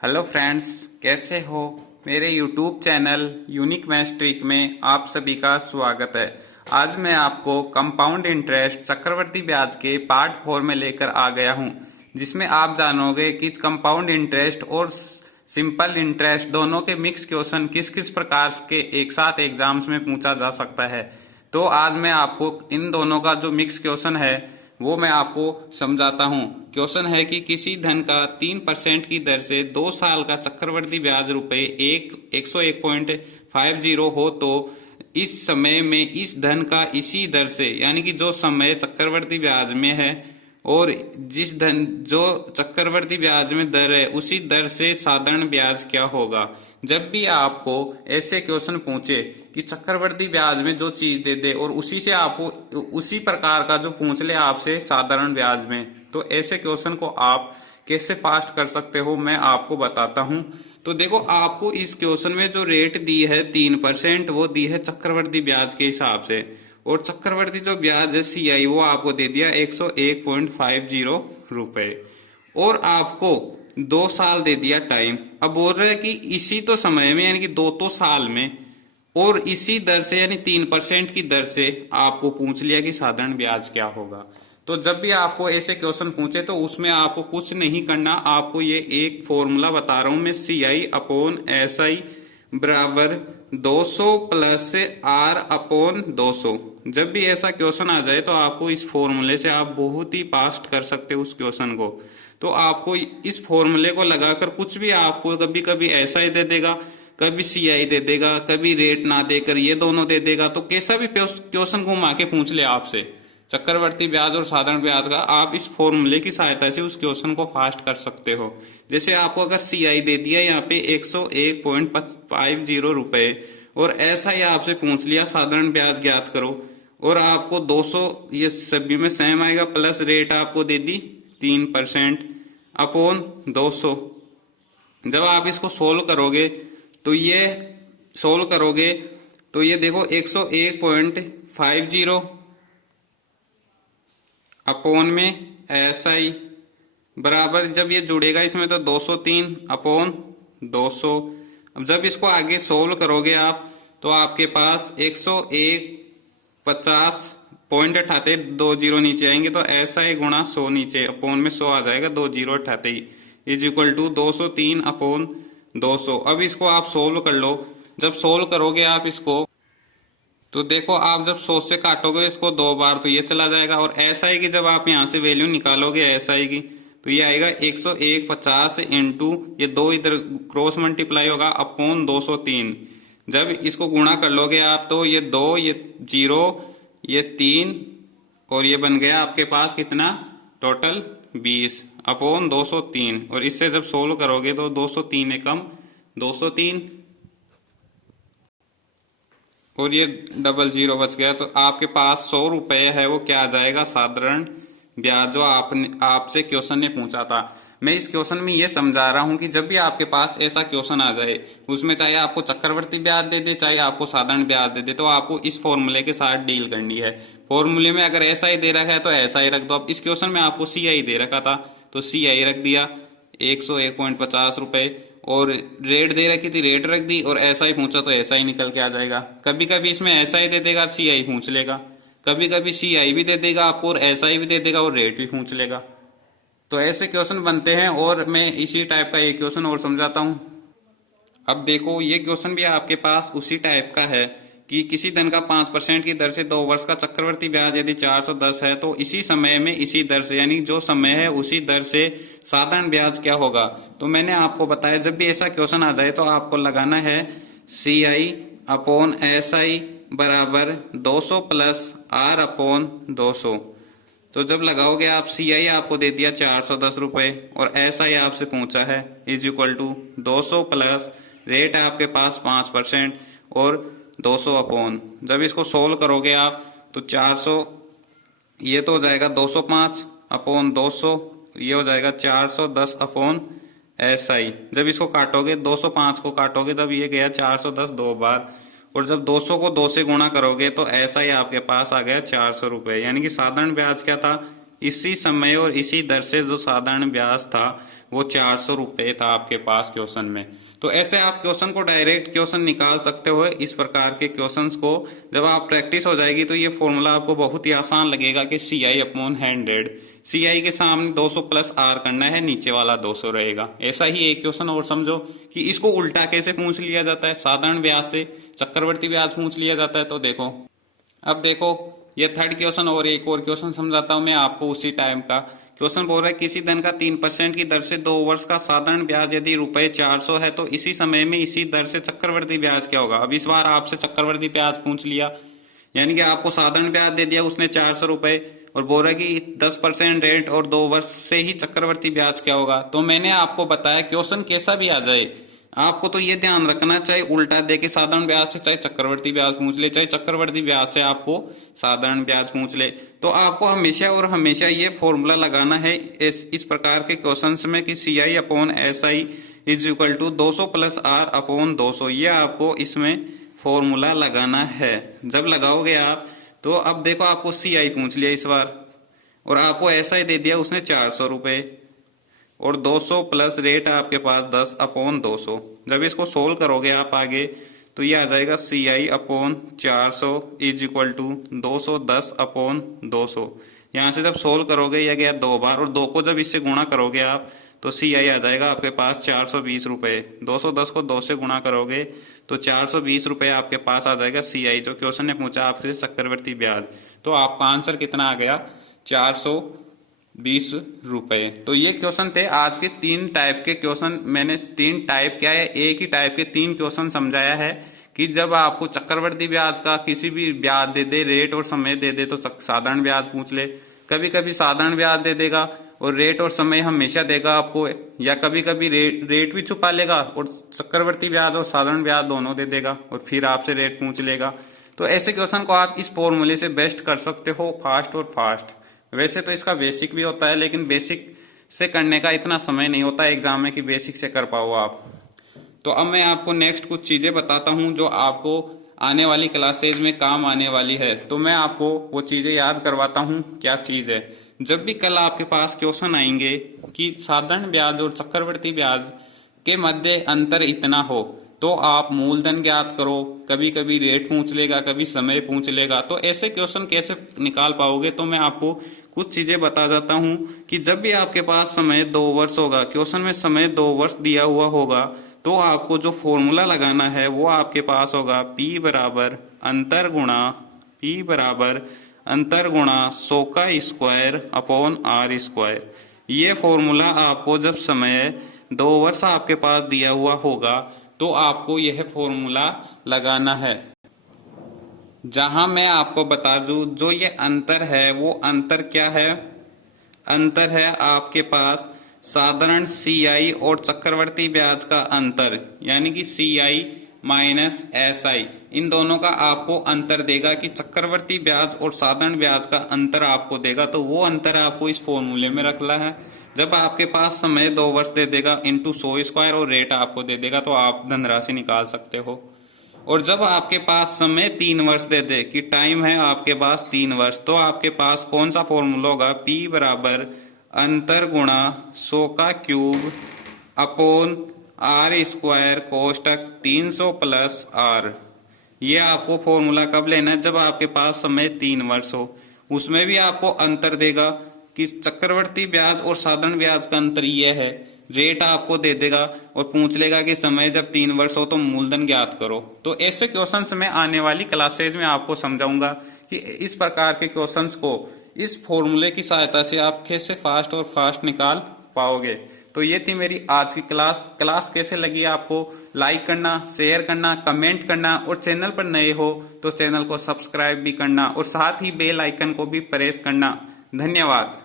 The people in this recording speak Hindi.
हेलो फ्रेंड्स, कैसे हो। मेरे YouTube channel unique maths trick में आप सभी का स्वागत है। आज मैं आपको कंपाउंड इंटरेस्ट चक्रवर्ती ब्याज के पार्ट 4 में लेकर आ गया हूं, जिसमें आप जानोगे कि कंपाउंड इंटरेस्ट और सिंपल इंटरेस्ट दोनों के मिक्स क्वेश्चन किस किस प्रकार के एक साथ एग्जाम्स में पूछा जा सकता है। तो आज मैं आपको इन दोनों का जो मिक्स क्वेश्चन है वो मैं आपको समझाता हूँ। क्वेश्चन है कि किसी धन का 3% की दर से 2 साल का चक्रवृद्धि ब्याज रुपए 101.50 हो तो इस समय में इस धन का इसी दर से, यानी कि जो समय चक्रवृद्धि ब्याज में है और जिस धन जो चक्रवृद्धि ब्याज में दर है उसी दर से साधारण ब्याज क्या होगा। जब भी आपको ऐसे क्वेश्चन पूछे कि चक्रवृद्धि ब्याज में जो चीज दे दे और उसी से आपको उसी प्रकार का जो पूछ ले आपसे साधारण ब्याज में, तो ऐसे क्वेश्चन को आप कैसे फास्ट कर सकते हो मैं आपको बताता हूं। तो देखो, आपको इस क्वेश्चन में जो रेट दी है 3%, वो दी है चक्रवृद्धि ब्याज के हिसाब से, और चक्रवृद्धि जो ब्याज है CI वो आपको दे दिया 101.50 रुपए, और आपको 2 साल दे दिया टाइम। अब बोल रहे हैं कि इसी तो समय में, यानी कि दो तो साल में, और इसी दर से यानी 3% की दर से आपको पूछ लिया कि साधारण ब्याज क्या होगा। तो जब भी आपको ऐसे क्वेश्चन पूछे तो उसमें आपको कुछ नहीं करना, आपको ये एक फॉर्मूला बता रहा हूं मैं, CI/SI बराबर 200 प्लस R/200। जब भी ऐसा क्वेश्चन आ जाए तो आपको इस फॉर्मूले से आप बहुत ही फास्ट कर सकते हो उस क्वेश्चन को। तो आपको इस फॉर्मूले को लगाकर कुछ भी, आपको कभी कभी SI दे देगा, कभी CI दे देगा, कभी रेट ना देकर ये दोनों दे देगा, तो कैसा भी क्वेश्चन घुमा के पूछ ले आपसे चक्रवर्ती ब्याज और साधारण ब्याज का, आप इस फॉर्मूले की सहायता से उस क्वेश्चन को फास्ट कर सकते हो। जैसे आपको अगर CI दे दिया यहाँ पे 101.50 रुपए और SI आपसे पूछ लिया साधारण ब्याज ज्ञात करो, और आपको 200, ये सभी में सेम आएगा, प्लस रेट आपको दे दी 3% अपॉन 200। जब आप इसको सोल्व करोगे तो ये देखो 101.50 अपॉन में SI बराबर, जब ये जुड़ेगा इसमें तो 203 अपॉन 200। अब जब इसको आगे सोल्व करोगे आप तो आपके पास 101.50 अठाते 2 जीरो नीचे आएंगे तो SI गुणा 100 नीचे अपॉन में 100 आ जाएगा, 2 जीरो अठाते ही इज इक्वल टू 203 अपॉन 200। अब इसको आप सोल्व कर लो। जब सोल्व करोगे आप इसको तो देखो, आप जब 100 से काटोगे इसको 2 बार तो ये चला जाएगा, और SI की जब आप यहाँ से वैल्यू निकालोगे SI की तो ये आएगा 101.50 इंटू ये 2 इधर क्रॉस मल्टीप्लाई होगा अपॉन 203। जब इसको गुणा कर लोगे आप तो ये 2, ये 0, ये 3, और ये बन गया आपके पास कितना टोटल 20 अपॉन 203। और इससे जब सोल्व करोगे तो 203 एकम 203 और ये 00 बच गया, तो आपके पास 100 रुपए है, वो क्या आ जाएगा साधारण ब्याज जो आपसे क्वेश्चन ने पूछा था। मैं इस क्वेश्चन में ये समझा रहा हूं कि जब भी आपके पास ऐसा क्वेश्चन आ जाए, उसमें चाहे आपको चक्रवर्ती ब्याज दे दे चाहे आपको साधारण ब्याज दे दे, तो आपको इस फॉर्मूले के साथ डील करनी है। फॉर्मूले में अगर SI दे रखा है तो SI रख दो। अब इस क्वेश्चन में आपको CI दे रखा था तो CI रख दिया 101.50 रुपए, और रेट दे रखी थी रेट रख दी, और SI पूछा तो SI निकल के आ जाएगा। कभी कभी इसमें SI दे देगा CI पूछ लेगा, कभी कभी CI भी दे देगा आपको और SI भी दे देगा और रेट भी पूछ लेगा। तो ऐसे क्वेश्चन बनते हैं, और मैं इसी टाइप का एक क्वेश्चन और समझाता हूं। अब देखो, ये क्वेश्चन भी आपके पास उसी टाइप का है कि किसी धन का 5% की दर से 2 वर्ष का चक्रवर्ती ब्याज यदि 410 है तो इसी समय में इसी दर से, यानी जो समय है उसी दर से साधारण ब्याज क्या होगा। तो मैंने आपको बताया जब भी ऐसा क्वेश्चन आ जाए तो आपको लगाना है CI/SI बराबर 200 प्लस R/200। तो जब लगाओगे आप, CI आपको दे दिया 410 रुपए और SI आपसे पूछा है is equal to 200 plus rate आपके पास 5% और 200 अपॉन, जब इसको सोल्व करोगे आप तो 400, ये तो हो जाएगा 205 अपॉन 200, ये हो जाएगा 410 अपॉन SI। जब इसको काटोगे 205 को काटोगे तब ये गया 410 2 बार, और जब 200 को 2 से गुणा करोगे तो SI आपके पास आ गया 400 रुपए, यानी कि साधारण ब्याज क्या था इसी समय और इसी दर से जो साधारण ब्याज था वो 400 रुपये था आपके पास क्वेश्चन में। तो ऐसे आप क्वेश्चन को डायरेक्ट क्वेश्चन निकाल सकते हो। इस प्रकार के क्वेश्चंस को जब आप प्रैक्टिस हो जाएगी तो ये फॉर्मूला आपको बहुत ही आसान लगेगा कि CI/100, CI के सामने 200 प्लस R करना है, नीचे वाला 200 रहेगा। ऐसा ही एक क्वेश्चन और समझो कि इसको उल्टा कैसे पूछ लिया जाता है, साधारण ब्याज से चक्रवर्ती ब्याज पूछ लिया जाता है। तो देखो, अब देखो ये थर्ड क्वेश्चन और एक और क्वेश्चन समझाता हूं मैं आपको उसी टाइम का। क्वेश्चन बोल रहा है किसी धन का 3% की दर से 2 वर्ष का साधारण ब्याज यदि रुपए 400 है तो इसी समय में इसी दर से चक्रवर्ती ब्याज क्या होगा। अब इस बार आपसे चक्रवर्ती ब्याज पूछ लिया, यानी कि आपको साधारण ब्याज दे दिया उसने 400 रुपए और बोल रहा है कि 10% रेट और 2 वर्ष से ही चक्रवर्ती ब्याज क्या होगा। तो मैंने आपको बताया क्वेश्चन कैसा भी आ जाए आपको तो ये ध्यान रखना, चाहे उल्टा दे के साधारण ब्याज से चाहे चक्रवर्ती ब्याज पूछ ले, चाहे चक्रवर्ती ब्याज से आपको साधारण ब्याज पूछ ले, तो आपको हमेशा और हमेशा ये फॉर्मूला लगाना है इस प्रकार के क्वेश्चंस में कि CI/SI is equal to 200 plus R/200। ये आपको इसमें फॉर्मूला लगाना है। जब लगाओगे आप तो अब देखो आपको CI पूछ लिया इस बार और आपको SI दे दिया उसने 400 रुपये और 200 प्लस रेट आपके पास 10/200। जब इसको सोल्व करोगे आप आगे तो ये आ जाएगा CI/400 इज इक्वल टू 210/200। यहाँ से जब सोल्व करोगे यह गया 2 बार और 2 को जब इससे गुणा करोगे आप तो CI आ जाएगा आपके पास 420 रुपये। 210 को 2 से गुणा करोगे तो 420 रुपये आपके पास आ जाएगा CI, जो क्वेश्चन ने पूछा आपसे चक्रवर्ती ब्याज। तो आपका आंसर कितना आ गया, 420 रुपये। तो ये क्वेश्चन थे आज के 3 टाइप के क्वेश्चन। मैंने 3 टाइप क्या है, एक ही टाइप के 3 क्वेश्चन समझाया है कि जब आपको चक्रवर्ती ब्याज का किसी भी ब्याज दे दे, रेट और समय दे दे तो साधारण ब्याज पूछ ले। कभी कभी साधारण ब्याज दे देगा और रेट और समय हमेशा देगा आपको, या कभी कभी रेट भी छुपा लेगा और चक्रवर्ती ब्याज और साधारण ब्याज दोनों दे देगा और फिर आपसे रेट पूछ लेगा। तो ऐसे क्वेश्चन को आप इस फॉर्मूले से बेस्ट कर सकते हो, फास्ट और फास्ट। वैसे तो इसका बेसिक भी होता है लेकिन बेसिक से करने का इतना समय नहीं होता एग्जाम में कि बेसिक से कर पाओ आप। तो अब मैं आपको नेक्स्ट कुछ चीजें बताता हूं जो आपको आने वाली क्लासेज में काम आने वाली है। तो मैं आपको वो चीजें याद करवाता हूं क्या चीज है। जब भी कल आपके पास क्वेश्चन आएंगे कि साधारण ब्याज और चक्रवर्ती ब्याज के मध्य अंतर इतना हो तो आप मूलधन ज्ञात करो। कभी कभी रेट पूछ लेगा, कभी समय पूछ लेगा। तो ऐसे क्वेश्चन कैसे निकाल पाओगे, तो मैं आपको कुछ चीजें बता जाता हूं कि जब भी आपके पास समय 2 वर्ष होगा, क्वेश्चन में समय 2 वर्ष दिया हुआ होगा, तो आपको जो फॉर्मूला लगाना है वो आपके पास होगा P बराबर अंतर गुणा 100 का स्क्वायर अपॉन R स्क्वायर। ये फॉर्मूला आपको जब समय 2 वर्ष आपके पास दिया हुआ होगा तो आपको यह फॉर्मूला लगाना है। जहां मैं आपको बता दूं जो ये अंतर है वो अंतर क्या है, अंतर है आपके पास साधारण CI और चक्रवर्ती ब्याज का अंतर, यानी कि CI माइनस SI। इन दोनों का आपको अंतर देगा कि चक्रवर्ती ब्याज और साधारण ब्याज का अंतर आपको देगा। तो वो अंतर आपको इस फॉर्मूले में रखना है। जब आपके पास समय 2 वर्ष दे देगा इंटू 100 स्क्वायर और रेट आपको दे देगा तो आप धनराशि निकाल सकते हो। और जब आपके पास समय 3 वर्ष दे दे कि टाइम है आपके पास 3 वर्ष, तो आपके पास कौन सा फॉर्मूला होगा, P बराबर अंतर गुणा 100 का क्यूब अपॉन R स्क्वायर कोष्टक 300 प्लस R। ये आपको फॉर्मूला कब लेना है, जब आपके पास समय 3 वर्ष हो। उसमें भी आपको अंतर देगा कि चक्रवर्ती ब्याज और साधारण ब्याज का अंतर यह है, रेट आपको दे देगा और पूछ लेगा कि समय जब 3 वर्ष हो तो मूलधन ज्ञात करो। तो ऐसे क्वेश्चंस में आने वाली क्लासेज में आपको समझाऊंगा कि इस प्रकार के क्वेश्चंस को इस फॉर्मूले की सहायता से आप कैसे फास्ट और फास्ट निकाल पाओगे। तो ये थी मेरी आज की क्लास कैसे लगी आपको लाइक करना, शेयर करना, कमेंट करना और चैनल पर नए हो तो चैनल को सब्सक्राइब भी करना और साथ ही बेल आइकन को भी प्रेस करना। धन्यवाद।